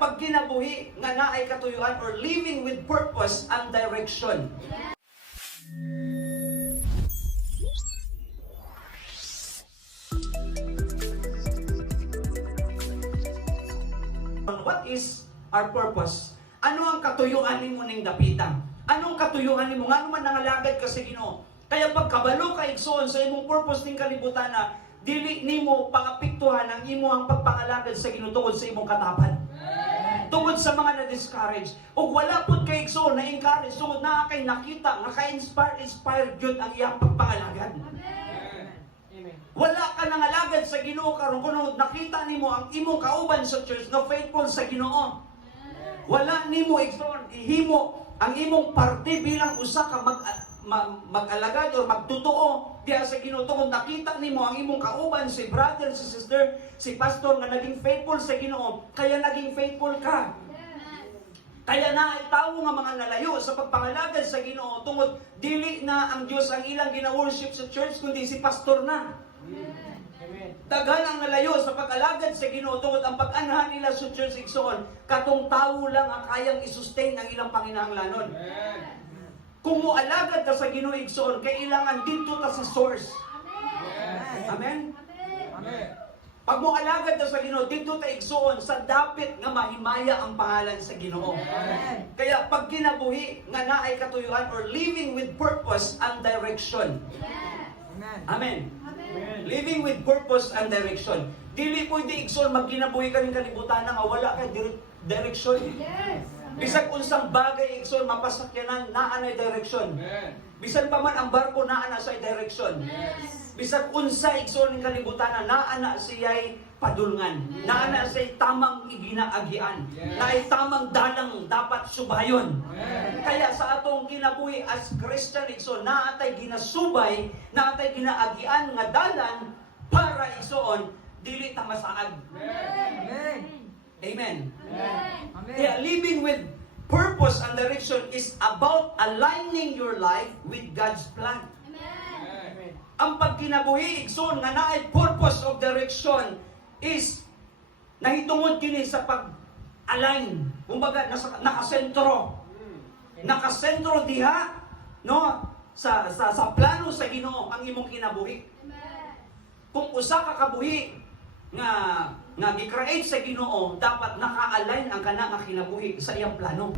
pag kinabuhi nga naay katuyuan or living with purpose and direction. What is our purpose? Ano ang katuyuan nimo ning dapitang? Anong katuyuan nimo? Ngano man nangalagad ka sa Ginoo? Kaya pagkabalo ka igsoon sa imong purpose ning kalibutan na dili nimo pangapektuhan ang imong pagpangalagad sa Ginoo tungod sa imong katapad. Tungod sa mga na-discourage. O wala pud kay igsoon na encourage tungod na kay nakita nga ka-inspired gyud ang iyang pagpangalagad. Wala ka nangalagad sa Ginoo karon kuno nakita nimo ang imong kauban sa church na faithful sa Ginoo. Wala nimo igsoon ihimo ang imong parte bilang usa ka mag-alagad o magtotoo diya sa Ginoo tungod nakita nimo ang imong kauban si brother, si sister, si pastor nga naging faithful sa Ginoo kaya naging faithful ka. Kaya na ay tao nga mga nalayo sa pagpangalagad sa Ginoo tungod dili na ang Dios ang ilang gina-worship sa church kundi si pastor na. Daghan ang nalayo sa pag-alagad sa Ginoo tungod ang pag-anhan nila sa church igsoon katong tawo lang ang kayang i-sustain ang ilang panginahanglanon. Kung moalagad ka sa Ginoo igsoon kailangan dito ta sa source. Amen. Amen. Pag moalagad ka sa Ginoo dito ta igsoon sa dapit nga mahimaya ang pangalan sa Ginoo. Kaya pag kinabuhi nga naay katuyuan or living with purpose and direction. Amen. Living with purpose and direction. Dili pwede igsoon magkinabuhi ka ning kalibutan nga wala kay direction. Bisag unsang bagay igsoon mapasakyanan naa na direction. Bisan pa man ang barko naa na sa direction. Bisag unsa igsoon ning kalibutan naa na siya'y padulngan. Naa na siya'y tamang iginaagian. Naay tamang dalang dapat subayon. Kaya sa atong kinabuhi as Christian igsoon naatay ginasubay, naatay ginaagian nga dalan para igsoon dili ta masaad. Amen. Kaya living with purpose and direction is about aligning your life with God's plan. Ang pagkinabuhi igsoon nga naay purpose of direction is nahitungod kini sa pag-align. Kumbaga nakasentro. Nakasentro diha no sa plano sa Ginoo ang imong kinabuhi. Kung usa ka kabuhi nga gi-create sa Ginoo dapat naka-align ang kana nga kinabuhi sa iyang plano.